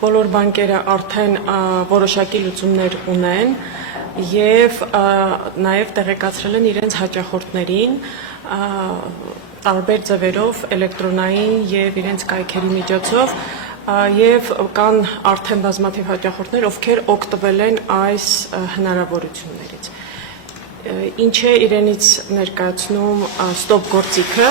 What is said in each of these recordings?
Բոլոր բանկերը արդեն որոշակի լուծումներ ունեն եւ նաեւ տեղեկացրել են իրենց հաճախորդներին տարբեր ձևերով էլեկտրոնային եւ իրենց կայքերի միջոցով եւ կան արդեն բազմաթիվ հաճախորդներ, ովքեր օգտվել են այս հնարավորություններից։ Ինչ է իրենից ներկայացնում ստոպ գործիքը,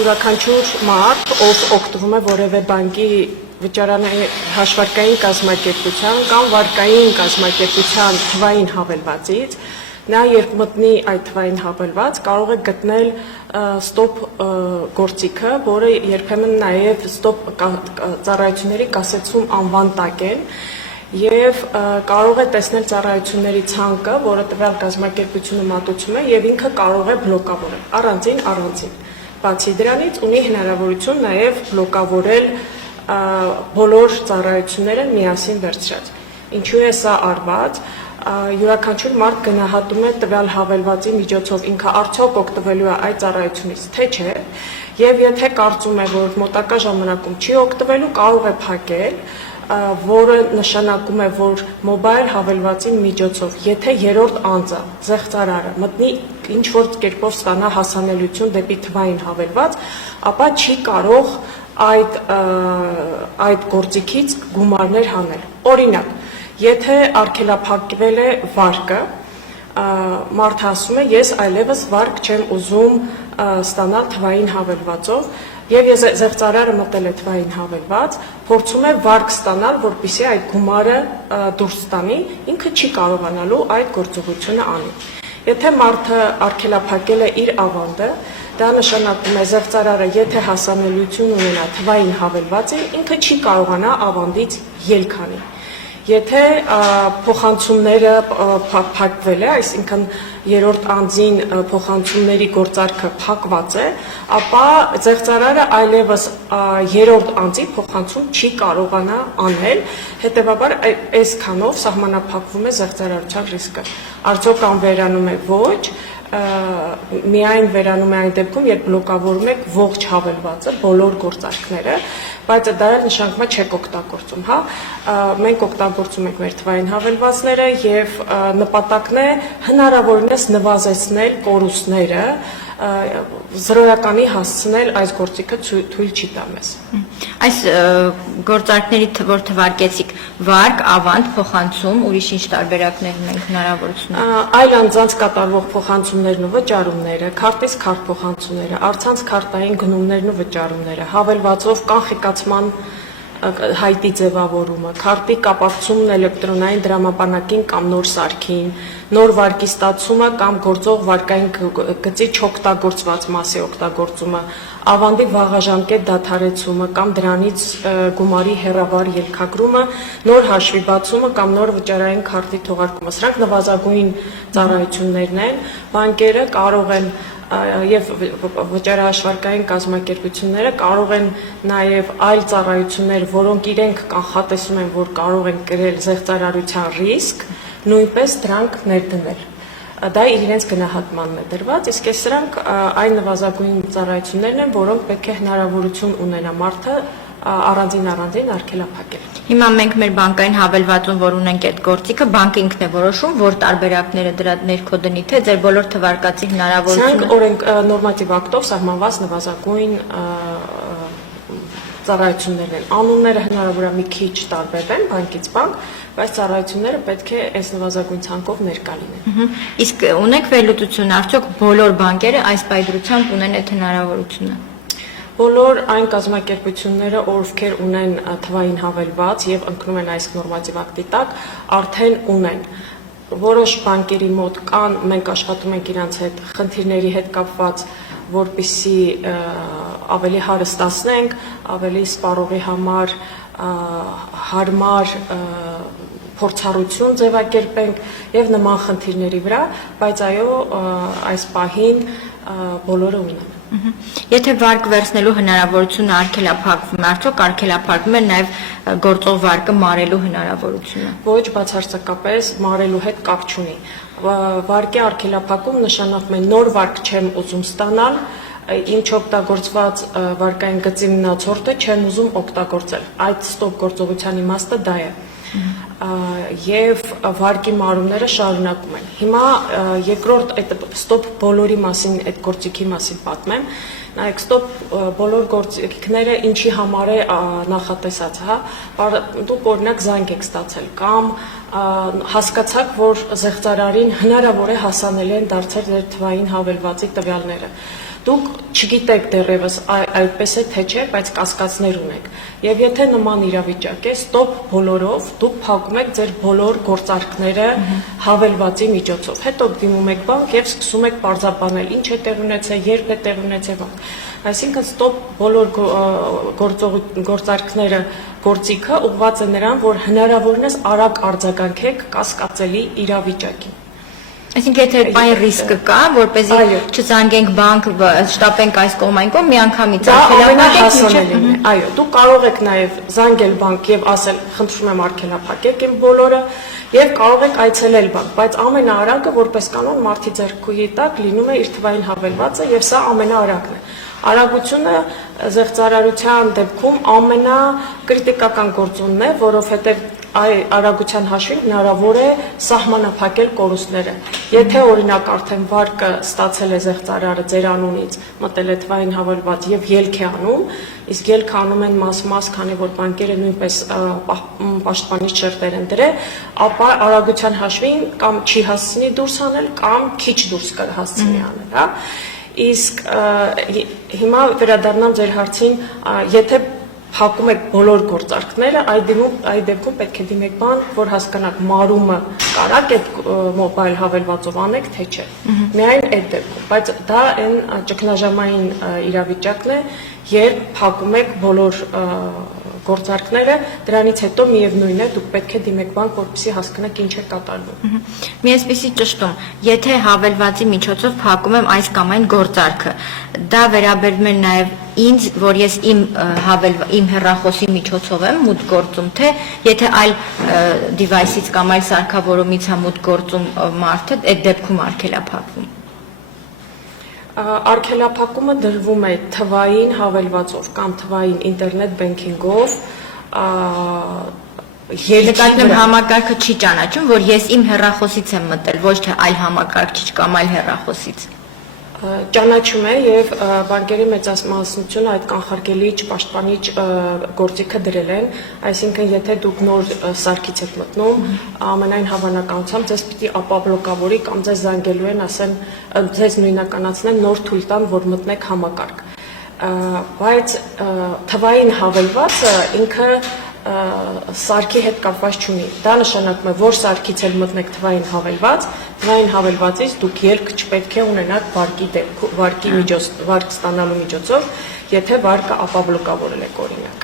յուրաքանչյուր մարդ, ով օգտվում է որևէ բանկի վճարանի հաշվարկային կազմակերպության կամ վարկային կազմակերպության թվային հավելվածից, նա երբ մտնի այդ թվային հավելված, կարող է գտնել ստոպ գործիքը, որը երբեմն նաև ստոպ ծառայությունների կասեցում անվան տակ են, եւ կարող է տեսնել ծառայությունների ցանկը, որը տվյալ կազմակերպությունը մատուցում է, եւ ինքը կարող է բլոկավորել առանձին։ Բացի դրանից ունի հնարավորություն նաև բլոկավորել բոլոր ծառայությունները միասին վերցրած։ Ինչու է սա արված, յուրաքանչյուր մարդ գնահատում է տվյալ հավելվածի միջոցով ինքը արդյոք օգտվելու է այդ ծառայությունից, թե չէ, եւ եթե կարծում է, որ մոտակա ժամանակում չի օգտվելու, կարող է փակել, որը նշանակում է, որ մոբայլ հավելվածի միջոցով, եթե երրորդ անձը, զեղծարարը մտնի ինչ-որ կերպով ստանա հասանելիություն դեպի թվային հավելված, ապա չի կարող այդ գործիքից գումարներ հանել։ Օրինակ, եթե արգելափակվել է վարկը, մարդը ասում է, ես այլևս վարկ չեմ ուզում ստանալ թվային հավելվածով, եւ զեղծարարը մտել է թվային հավելված, փորձում է վարկ ստանալ, որպեսզի այդ գումարը դուրս ստանի, ինքը չի կարողանալու այդ գործողությունը անի։ Եթե մարդը արգելափակել է իր ավանդը, դա նշանակում է զեղծարարը, եթե հասանելիություն ունենա թվային հավելվածի, ինքը չի կարողանա ավանդից ելք անի։ Եթե փոխանցումները փակվել է, այսինքն երրորդ անձին փոխանցումների գործարքը փակված է, ապա զեղծարարը այլևս երրորդ անձի փոխանցում չի կարողանա անել, հետևաբար այսքանով սահմանափակվում է զեղծարարության ռիսկը։ Արդյոք անվերանում է ոչ, միայն վերանում է այն դեպքում, երբ բլոկավորում եք ողջ հավելվածը, բոլոր գործարքները, բայց դա նշանակում է չեք օգտագործում, հա, մենք օգտագործում ենք մեր թվային հավելվածները եւ նպատակն է հնարավորինս նվազեցնել կորուստները, զրոյականի հասցնել այս գործիքը թույլ չի տա մեզ։ Այս գործարքների որ թվարկեցիք, վարկ, ավանդ, փոխանցում, ուրիշ ինչ տարբերակներ ունենք հնարավորություններ։ Այլ անձանց կատարվող փոխանցումներն ու վճարումները, քարտից քարտ փոխանցումները, առցանց քարտային գնումներն ու վճարումները, հավելվածով կանխիկացման հայտի ձևավորումը, քարտի կապակցումն էլեկտրոնային դրամապանակին կամ նոր սարքին, նոր վարկի ստացումը կամ գործող վարկային գծի չօգտագործված մասի օգտագործումը, ավանդի վաղաժամկետ դադարեցումը կամ դրանից գումարի հեռավար ելքագրումը, նոր հաշվի բացումը կամ նոր վճարային քարտի թողարկումը։ Սրանք նվազագույն ծառայություններն են, բանկերը կարող են եւ վճարահաշվարկային կազմակերպությունները կարող են նաեւ այլ ծառայություններ, որոնք իրենք կանխատեսում են, որ կարող են կրել զեղծարարության ռիսկ, նույնպես դրանք ներդնել։ Դա իրենց գնահատմանն է դրված, իսկ սրանք այն նվազագույն ծառայություններն են, որոնք պետք է հնարավորություն ունենա մարդը առանձին արգելափակել։ Հիմա մենք մեր բանկային հավելվածում, որ ունենք այդ գործիքը, բանկը ինքն է որոշում, որ տարբերակները դրա ներքո դնի, թե ձեր բոլոր թվարկածի հնարավորությունը։ Սրանք օրենք նորմատիվ ակտով սահմանված նվազագույն ծառայություններն են։ Անունները հնարավոր է մի քիչ տարբերվեն բանկից բանկ, բայց ծառայությունները պետք է այս նվազագույն ցանկով ներկա լինեն։ Իսկ ունեք վերլուծություն, արդյոք բոլոր բանկերը այս պայծրությամբ ունեն այդ հնարավորությունը։ Բոլոր այն կազմակերպությունները, ովքեր ունեն թվային հավելված եւ ընկնում են այս նորմատիվ ակտի տակ, արդեն ունեն։ Որոշ բանկերի մոտ կան, մենք աշխատում ենք իրանց հետ խնդիրների հետ կապված, որպեսզի ավելի հարստացնենք, ավելի սպառողի համար հարմար փորձառություն ձևակերպենք եւ նման խնդիրների վրա, բայց այո, այս պահին բոլորը ունեն։ Եթե վարկ վերցնելու հնարավորությունը արգելափակվում է, արդյոք արգելափակվում է նաև գործող վարկը մարելու հնարավորությունը։ Ոչ, բացարձակապես մարելու հետ կապ չունի։ Վարկի արգելափակում նշանակում է նոր վարկ չեմ ուզում ստանալ, իմ չօգտագործված վարկային գծի մնացորդը չեմ ուզում օգտագործել։ Այդ ստոպ գործողության իմաստը դա է։ Եվ վարկի մարումները շարունակում են։ Հիմա երկրորդ այդ ստոպ բոլորի մասին, այդ գործիքի մասին պատմեմ։ Նայեք, ստոպ բոլոր գործիքները ինչի համար է նախատեսած, հա։ Դուք օրինակ զանգ եք ստացել կամ հասկացաք, որ զեղծարարին հնարավոր է հասանելի են դարձել ձեր թվային հավելվածի տվյալները։ Դուք չգիտեք դեռևս այդպես է թե չէ, բայց կասկածներ ունեք։ Եվ եթե նման իրավիճակ է, ստոպ բոլորով դուք փակում եք ձեր բոլոր գործարքները հավելվածի միջոցով։ Հետո դիմում եք բանկ եւ սկսում եք պարզաբանել ինչ է տեղ ունեցել, երբ է տեղ ունեցել բանկ։ Այսինքն ստոպ բոլոր գործարքները գործիքը ուղղված է նրան, որ հնարավորինս արագ արձագանքեք կասկածելի իրավիճակին։ Այսինքն եթե այն ռիսկը կա, որպեսզի չզանգենք բանկ, շտապենք այս կողմ այն կողմ, միանգամից արգելափակեք։ Այո, դուք կարող եք նաև զանգել բանկ եւ ասել, խնդրում եմ արգելափակեք իմ բոլորը, եւ կարող եք այցելել բանկ, բայց ամենաարագը որպես կանոն մարդի ձեռքուղի տակ լինում է իր թվային հավելվածը եւ սա ամենաարագն է։ Արագությունը զեղծարարության դեպքում ամենակրիտիկական գործոնն է, որովհետեւ արագության հաշվին հնարավոր է սահմանափակել կորուստները։ Եթե օրինակ արդեն վարկը ստացել է զեղծարարը ձեր անունից, մտել է թվային հավելված եւ ելք է անում, իսկ ելք անում են մաս-մաս, քանի որ բանկերը նույնպես պաշտպանիչ շերտեր են դրել, ապա արագության հաշվին կամ չի հասցնի դուրս անել, կամ քիչ դուրս կհասցնի անել, հա։ Իսկ հիմա վերադառնամ ձեր հարցին, եթե փակում եք բոլոր գործարքները, այդ դեպքում պետք է դիմեք բանկ, որ հասկանաք մարումը կարաք այդ մոբայլ հավելվածով անեք, թե չէ։ Միայն այդ դեպքում, բայց դա այն ճգնաժամային իրավիճակն է, երբ փակում եք բոլոր գործարքները, դրանից հետո միևնույն է, դուք պետք է դիմեք բանկ, որպեսզի հասկանաք ինչ է կատարվում։ Մի այսպիսի ճշտում, եթե հավելվածի միջոցով փակում եմ այս կամ այն գործարքը, դա վերաբերում է նաև ինձ, որ ես իմ հեռախոսի միջոցով եմ մուտք գործում, թե եթե այլ device-ից կամ այլ սարքավորումից է մուտք գործում մարդը, այդ դեպքում արգելափակվում։ Արգելափակումը դրվում է թվային հավելվածով կամ թվային ինտերնետ բենքինգով, Նկատում համակարգը չի ճանաչում, որ ես իմ հեռախոսից եմ մտել, ոչ թե այլ համակարգիչ կամ այլ հեռախոսից։ Ճանաչում է եւ բանկերի մեծամասնությունը այդ կանխարգելիչ պաշտպանիչ գործիքը դրել են, այսինքն եթե դուք նոր սարքից եք մտնում, ամենայն հավանականությամբ ձեզ պիտի ապաբլոկավորի կամ ձեզ զանգելու են, ասեն, ձեզ նույնականացնեն, նոր թույլ տան, որ մտնեք համակարգ։ Բայց թվային հավելվածը ինքը սարքի հետ կապված չունի։ Դա նշանակում է, որ սարքից էլ մտնեք թվային հավելվածից դուք ելք չպետք է ունենաք վարկ ստանալու միջոցով, եթե վարկը ապաբլոկավորել եք օրինակ։